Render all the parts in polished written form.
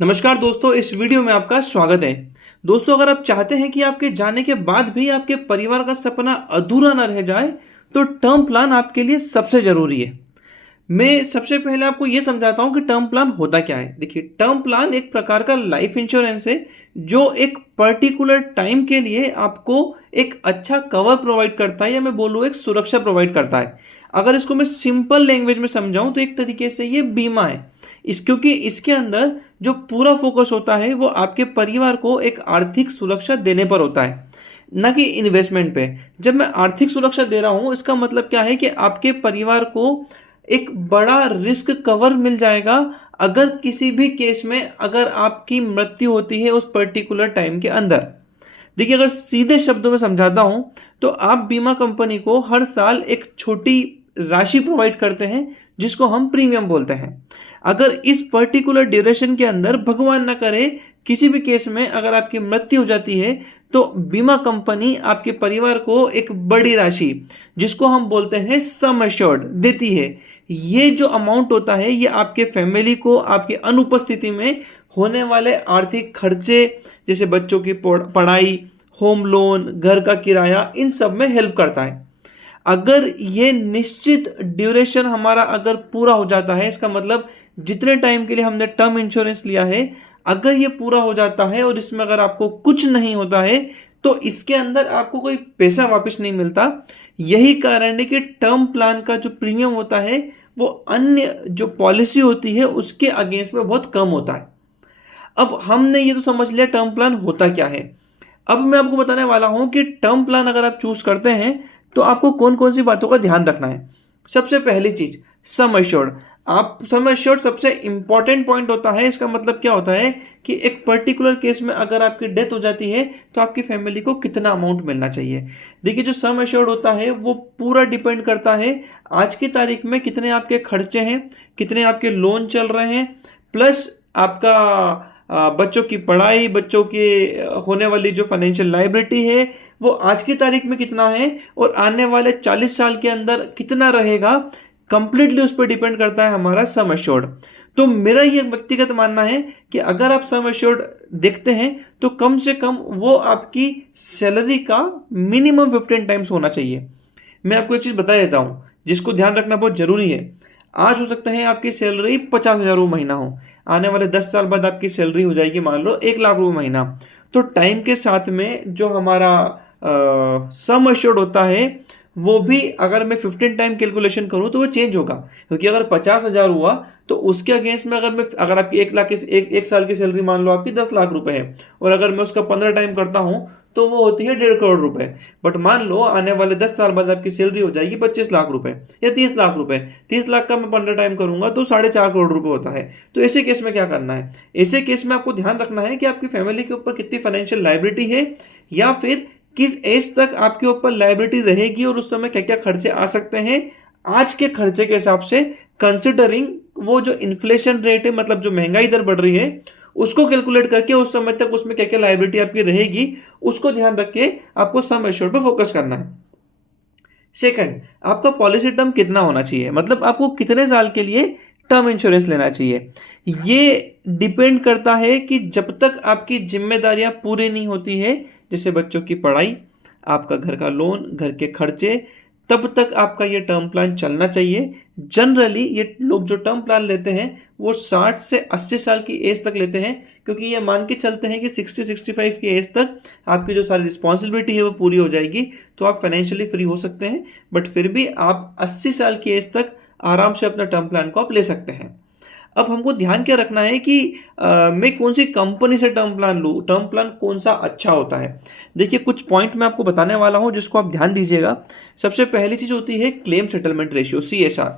नमस्कार दोस्तों, इस वीडियो में आपका स्वागत है। दोस्तों, अगर आप चाहते हैं कि आपके जाने के बाद भी आपके परिवार का सपना अधूरा न रह जाए, तो टर्म प्लान आपके लिए सबसे ज़रूरी है। मैं सबसे पहले आपको ये समझाता हूँ कि टर्म प्लान होता क्या है। देखिए, टर्म प्लान एक प्रकार का लाइफ इंश्योरेंस है जो एक पर्टिकुलर टाइम के लिए आपको एक अच्छा कवर प्रोवाइड करता है, या मैं बोलूँ एक सुरक्षा प्रोवाइड करता है। अगर इसको मैं सिंपल लैंग्वेज में समझाऊँ तो एक तरीके से ये बीमा है। क्योंकि इसके अंदर जो पूरा फोकस होता है वो आपके परिवार को एक आर्थिक सुरक्षा देने पर होता है, ना कि इन्वेस्टमेंट पे। जब मैं आर्थिक सुरक्षा दे रहा हूँ, इसका मतलब क्या है कि आपके परिवार को एक बड़ा रिस्क कवर मिल जाएगा अगर किसी भी केस में अगर आपकी मृत्यु होती है उस पर्टिकुलर टाइम के अंदर। देखिए, अगर सीधे शब्दों में समझाता हूं तो आप बीमा कंपनी को हर साल एक छोटी राशि प्रोवाइड करते हैं जिसको हम प्रीमियम बोलते हैं। अगर इस पर्टिकुलर ड्यूरेशन के अंदर भगवान ना करे किसी भी केस में अगर आपकी मृत्यु हो जाती है, तो बीमा कंपनी आपके परिवार को एक बड़ी राशि जिसको हम बोलते हैं सम एश्योर्ड देती है। ये जो अमाउंट होता है ये आपके फैमिली को आपकी अनुपस्थिति में होने वाले आर्थिक खर्चे जैसे बच्चों की पढ़ाई, होम लोन, घर का किराया, इन सब में हेल्प करता है। अगर ये निश्चित ड्यूरेशन हमारा अगर पूरा हो जाता है, इसका मतलब जितने टाइम के लिए हमने टर्म इंश्योरेंस लिया है, अगर ये पूरा हो जाता है और इसमें अगर आपको कुछ नहीं होता है तो इसके अंदर आपको कोई पैसा वापस नहीं मिलता। यही कारण है कि टर्म प्लान का जो प्रीमियम होता है वो अन्य जो पॉलिसी होती है उसके अगेंस्ट में बहुत कम होता है। अब हमने ये तो समझ लिया टर्म प्लान होता क्या है। अब मैं आपको बताने वाला हूं कि टर्म प्लान अगर आप चूज करते हैं तो आपको कौन कौन सी बातों का ध्यान रखना है। सबसे पहली चीज, सम एश्योर्ड। आप सम एश्योर्ड सबसे इंपॉर्टेंट पॉइंट होता है। इसका मतलब क्या होता है कि एक पर्टिकुलर केस में अगर आपकी डेथ हो जाती है तो आपकी फैमिली को कितना अमाउंट मिलना चाहिए। देखिए, जो सम एश्योर्ड होता है वो पूरा डिपेंड करता है आज की तारीख में कितने आपके खर्चे हैं, कितने आपके लोन चल रहे हैं, प्लस आपका बच्चों की पढ़ाई, बच्चों की होने वाली जो फाइनेंशियल लायबिलिटी है वो आज की तारीख में कितना है और आने वाले 40 साल के अंदर कितना रहेगा, कंप्लीटली उस पर डिपेंड करता है हमारा सम एश्योर्ड। तो मेरा ये व्यक्तिगत मानना है कि अगर आप सम एश्योर्ड देखते हैं तो कम से कम वो आपकी सैलरी का मिनिमम 15 टाइम्स होना चाहिए। मैं आपको एक चीज़ बता देता हूँ जिसको ध्यान रखना बहुत जरूरी है। आज हो सकता है आपकी सैलरी 50,000 रुपये महीना हो, आने वाले 10 साल बाद आपकी सैलरी हो जाएगी मान लो 1 लाख रुपये महीना। तो टाइम के साथ में जो हमारा सम एश्योर्ड होता है वो भी अगर मैं 15 टाइम कैलकुलेशन करूं तो वो चेंज होगा, क्योंकि अगर 50,000 हुआ तो उसके अगेंस्ट में अगर आपकी 1 लाख की एक साल की सैलरी मान लो आपकी 10 लाख रुपए है, और अगर मैं उसका 15 टाइम करता हूं तो वो होती है 1.5 करोड़ रुपए। बट मान लो आने वाले 10 साल बाद आपकी सैलरी हो जाएगी 25 लाख रुपए या 30 लाख रुपए। 30 लाख का मैं 15 टाइम करूंगा तो 4.5 करोड़ रुपए होता है। तो ऐसे केस में क्या करना है, ऐसे केस में आपको ध्यान रखना है कि आपकी फैमिली के ऊपर कितनी फाइनेंशियल लायबिलिटी है, या फिर किस एज तक आपके ऊपर लायबिलिटी रहेगी और उस समय क्या क्या खर्चे आ सकते हैं आज के खर्चे के हिसाब से, कंसिडरिंग वो जो इन्फ्लेशन रेट है, मतलब जो महंगाई दर बढ़ रही है उसको कैलकुलेट करके उस समय तक उसमें क्या क्या लायबिलिटी आपकी रहेगी उसको ध्यान रख के आपको सम एश्योर्ड पे फोकस करना है। सेकंड, आपका पॉलिसी टर्म कितना होना चाहिए, मतलब आपको कितने साल के लिए टर्म इंश्योरेंस लेना चाहिए। ये डिपेंड करता है कि जब तक आपकी जिम्मेदारियां पूरी नहीं होती है, जैसे बच्चों की पढ़ाई, आपका घर का लोन, घर के खर्चे, तब तक आपका ये टर्म प्लान चलना चाहिए। जनरली ये लोग जो टर्म प्लान लेते हैं वो 60 से 80 साल की एज तक लेते हैं, क्योंकि ये मान के चलते हैं कि 60-65 की एज तक आपकी जो सारी रिस्पॉन्सिबिलिटी है वो पूरी हो जाएगी, तो आप फाइनेंशियली फ्री हो सकते हैं। बट फिर भी आप 80 साल की एज तक आराम से अपना टर्म प्लान को आप ले सकते हैं। अब हमको ध्यान क्या रखना है कि मैं कौन सी कंपनी से टर्म प्लान लूँ, टर्म प्लान कौन सा अच्छा होता है। देखिए, कुछ पॉइंट मैं आपको बताने वाला हूँ जिसको आप ध्यान दीजिएगा। सबसे पहली चीज़ होती है claim settlement ratio, CSR।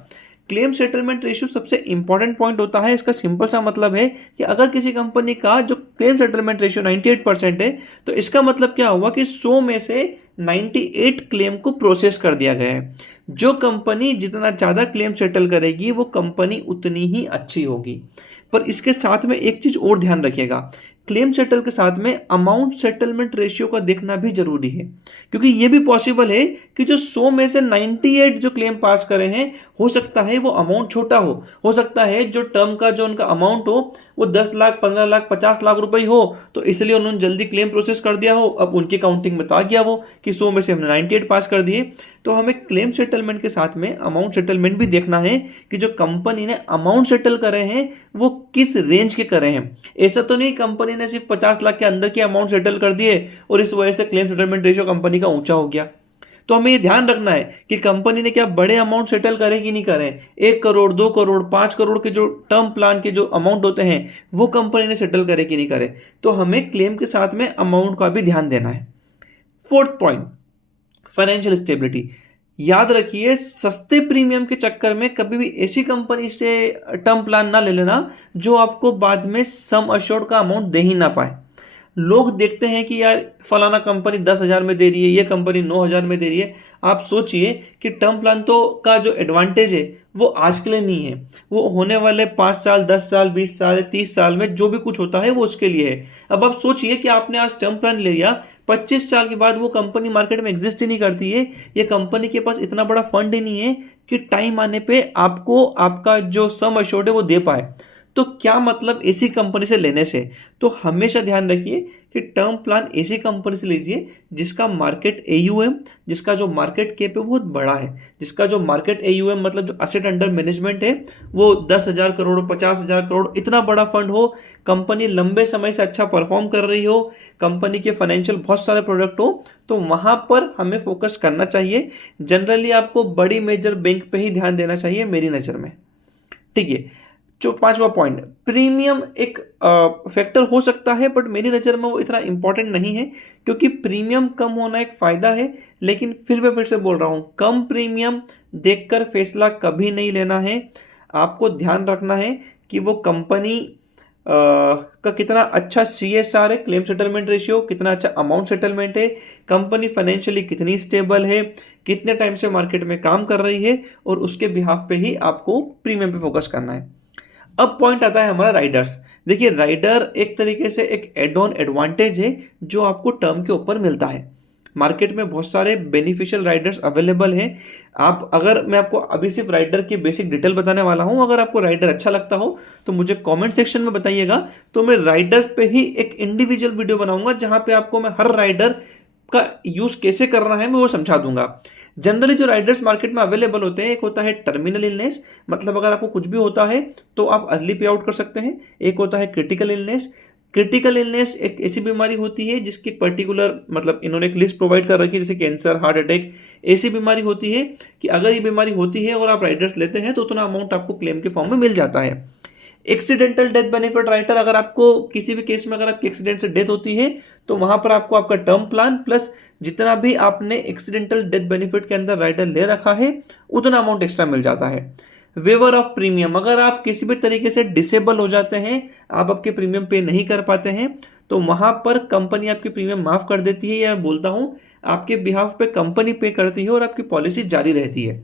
Claim settlement ratio सबसे इंपॉर्टेंट पॉइंट होता है। इसका सिंपल सा मतलब है कि अगर किसी कंपनी का जो क्लेम सेटलमेंट रेशियो 98% है तो इसका मतलब क्या हुआ कि 100 में से 98 क्लेम को प्रोसेस कर दिया गया है। जो कंपनी जितना ज़्यादा क्लेम सेटल करेगी वो कंपनी उतनी ही अच्छी होगी। पर इसके साथ में एक चीज़ और ध्यान रखिएगा क्लेम सेटल के साथ में अमाउंट सेटलमेंट रेशियो का देखना भी जरूरी है, क्योंकि ये भी पॉसिबल है कि जो 100 में से 98 जो क्लेम पास करे हैं, हो सकता है वो अमाउंट छोटा हो सकता है जो टर्म का जो उनका अमाउंट हो वो 10 लाख 15 लाख 50 लाख रुपए हो, तो इसलिए उन्होंने जल्दी क्लेम प्रोसेस कर दिया हो। अब उनकी काउंटिंग में तो आ गया वो कि 100 में से हमने 98 पास कर दिए। तो हमें क्लेम सेटलमेंट के साथ में अमाउंट सेटलमेंट भी देखना है कि जो कंपनी ने अमाउंट सेटल करे हैं वो किस रेंज के करे हैं। ऐसा तो नहीं कंपनी ने सिर्फ 50 लाख के अंदर के अमाउंट सेटल कर दिए और इस वजह से क्लेम सेटलमेंट रेशियो कंपनी का ऊंचा हो गया। तो हमें ये ध्यान रखना है कि कंपनी ने क्या बड़े अमाउंट सेटल करे कि नहीं करे। 1 करोड़ 2 करोड़ 5 करोड़ के जो टर्म प्लान के जो अमाउंट होते हैं वो कंपनी ने सेटल करे कि नहीं करे। तो हमें क्लेम के साथ में अमाउंट का भी ध्यान देना है। 4th point, financial stability. याद रखिए, सस्ते प्रीमियम के चक्कर में कभी भी ऐसी कंपनी से टर्म प्लान ना ले लेना जो आपको बाद में सम अश्योर्ड का अमाउंट दे ही ना पाए। लोग देखते हैं कि यार फलाना कंपनी 10,000 में दे रही है, ये कंपनी 9,000 में दे रही है। आप सोचिए कि टर्म प्लान तो का जो एडवांटेज है वो आज के लिए नहीं है, वो होने वाले 5 साल 10 साल 20 साल 30 साल में जो भी कुछ होता है वो उसके लिए है। अब आप सोचिए कि आपने आज टर्म प्लान ले लिया, 25 साल के बाद वो कंपनी मार्केट में एग्जिस्ट ही नहीं करती है, ये कंपनी के पास इतना बड़ा फंड ही नहीं है कि टाइम आने पे आपको आपका जो सम अश्योर्ड है वो दे पाए। तो क्या मतलब ऐसी कंपनी से लेने से। तो हमेशा ध्यान रखिए कि टर्म प्लान ऐसी कंपनी से लीजिए जिसका मार्केट AUM, जिसका जो मार्केट कैप है बहुत बड़ा है, जिसका जो मार्केट AUM मतलब जो असेट अंडर मैनेजमेंट है वो 10,000 करोड़ 50,000 करोड़ इतना बड़ा फंड हो, कंपनी लंबे समय से अच्छा परफॉर्म कर रही हो, कंपनी के फाइनेंशियल बहुत सारे प्रोडक्ट हो, तो वहां पर हमें फोकस करना चाहिए। जनरली आपको बड़ी मेजर बैंक पे ही ध्यान देना चाहिए मेरी नज़र में। ठीक है। जो 5वां पॉइंट, प्रीमियम एक फैक्टर हो सकता है बट मेरी नज़र में वो इतना इंपॉर्टेंट नहीं है, क्योंकि प्रीमियम कम होना एक फ़ायदा है। लेकिन फिर से बोल रहा हूँ, कम प्रीमियम देखकर फैसला कभी नहीं लेना है। आपको ध्यान रखना है कि वो कंपनी का कितना अच्छा CSR है, क्लेम सेटलमेंट रेशियो, कितना अच्छा अमाउंट सेटलमेंट है, कंपनी फाइनेंशियली कितनी स्टेबल है, कितने टाइम से मार्केट में काम कर रही है, और उसके बिहाफ पे ही आपको प्रीमियम पे फोकस करना है। अब पॉइंट आता है हमारा राइडर्स। देखिए, राइडर एक तरीके से एक एड ऑन एडवांटेज है जो आपको टर्म के ऊपर मिलता है। मार्केट में बहुत सारे बेनिफिशियल राइडर्स अवेलेबल हैं। आप अगर मैं आपको अभी सिर्फ राइडर की बेसिक डिटेल बताने वाला हूं, अगर आपको राइडर अच्छा लगता हो तो मुझे कमेंट सेक्शन में बताइएगा, तो मैं राइडर्स पे ही एक इंडिविजुअल वीडियो बनाऊंगा जहां पे आपको मैं हर राइडर का यूज कैसे करना है मैं वो समझा दूंगा। जनरली जो राइडर्स मार्केट में अवेलेबल होते हैं, एक होता है टर्मिनल इलनेस, मतलब अगर आपको कुछ भी होता है तो आप अर्ली पे आउट कर सकते हैं। एक होता है क्रिटिकल इलनेस। क्रिटिकल इलनेस एक ऐसी बीमारी होती है जिसकी पर्टिकुलर मतलब इन्होंने एक लिस्ट प्रोवाइड कर रखी है, जैसे कैंसर, हार्ट अटैक, ऐसी बीमारी होती है कि अगर ये बीमारी होती है और आप राइडर्स लेते हैं तो उतना अमाउंट आपको क्लेम के फॉर्म में मिल जाता है। एक्सीडेंटल डेथ बेनिफिट राइटर, अगर आपको किसी भी केस में अगर आपकी एक्सीडेंट से डेथ होती है तो वहां पर आपको आपका टर्म प्लान प्लस जितना भी आपने एक्सीडेंटल डेथ बेनिफिट के अंदर राइडर ले रखा है उतना अमाउंट एक्स्ट्रा मिल जाता है। वेवर ऑफ प्रीमियम, अगर आप किसी भी तरीके से डिसेबल हो जाते हैं, आप आपके प्रीमियम पे नहीं कर पाते हैं, तो वहां पर कंपनी आपकी प्रीमियम माफ कर देती है, या मैं बोलता हूं आपके बिहाफ पे कंपनी पे करती है और आपकी पॉलिसी जारी रहती है।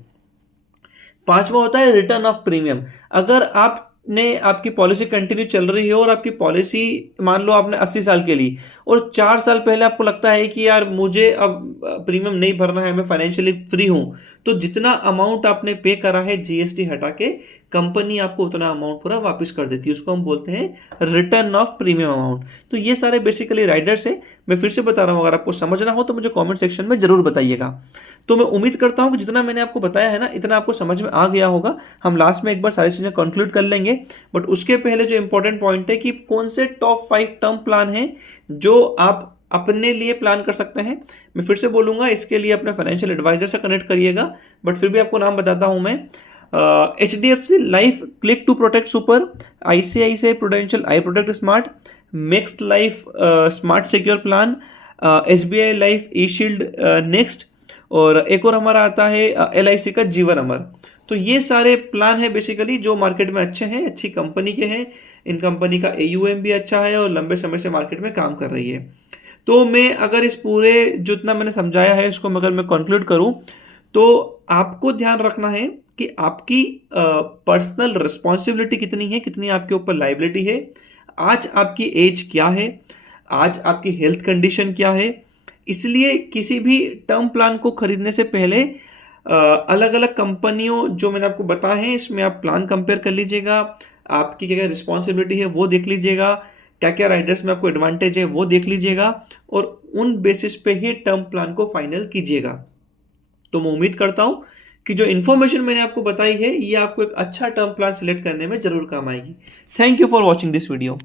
5वां होता है रिटर्न ऑफ प्रीमियम। अगर आप ने आपकी पॉलिसी कंटिन्यू चल रही है और आपकी पॉलिसी मान लो आपने 80 साल के ली और 4 साल पहले आपको लगता है कि यार मुझे अब प्रीमियम नहीं भरना है, मैं फाइनेंशियली फ्री हूं, तो जितना अमाउंट आपने पे करा है GST हटा के कंपनी आपको उतना अमाउंट पूरा वापस कर देती है। उसको हम बोलते हैं रिटर्न ऑफ प्रीमियम अमाउंट। तो ये सारे बेसिकली राइडर्स है। मैं फिर से बता रहा हूं, अगर आपको समझना हो तो मुझे कमेंट सेक्शन में जरूर बताइएगा। तो मैं उम्मीद करता हूं कि जितना मैंने आपको बताया है ना, इतना आपको समझ में आ गया होगा। हम लास्ट में एक बार सारी चीजें कंक्लूड कर लेंगे, बट उसके पहले जो इंपॉर्टेंट पॉइंट है कि कौन से टॉप 5 टर्म प्लान हैं जो आप अपने लिए प्लान कर सकते हैं। मैं फिर से बोलूंगा, इसके लिए अपने फाइनेंशियल एडवाइजर से कनेक्ट करिएगा, बट फिर भी आपको नाम बताता हूं मैं। HDFC life click to protect super, ICICI prudential I protect smart, max life smart secure plan, SBI life e shield next, और एक और हमारा आता है LIC का जीवन अमर। तो ये सारे प्लान है बेसिकली जो मार्केट में अच्छे हैं, अच्छी कंपनी के हैं। इन कंपनी का AUM भी अच्छा है और लंबे समय से मार्केट में काम कर रही है। तो मैं अगर इस पूरे जितना मैंने समझाया है इसको अगर मैं कंक्लूड करूं, तो आपको ध्यान रखना है कि आपकी पर्सनल रिस्पॉन्सिबिलिटी कितनी है, कितनी आपके ऊपर लाइबिलिटी है। आज आपकी एज क्या है, आज आपकी हेल्थ कंडीशन क्या है। इसलिए किसी भी टर्म प्लान को खरीदने से पहले अलग अलग कंपनियों जो मैंने आपको बताए हैं इसमें आप प्लान कंपेयर कर लीजिएगा, आपकी क्या क्या रिस्पॉन्सिबिलिटी है वो देख लीजिएगा, क्या क्या राइडर्स में आपको एडवांटेज है वो देख लीजिएगा और उन बेसिस पे ही टर्म प्लान को फाइनल कीजिएगा। तो मैं उम्मीद करता हूं कि जो इन्फॉर्मेशन मैंने आपको बताई है ये आपको एक अच्छा टर्म प्लान सिलेक्ट करने में जरूर काम आएगी। Thank you for watching this video.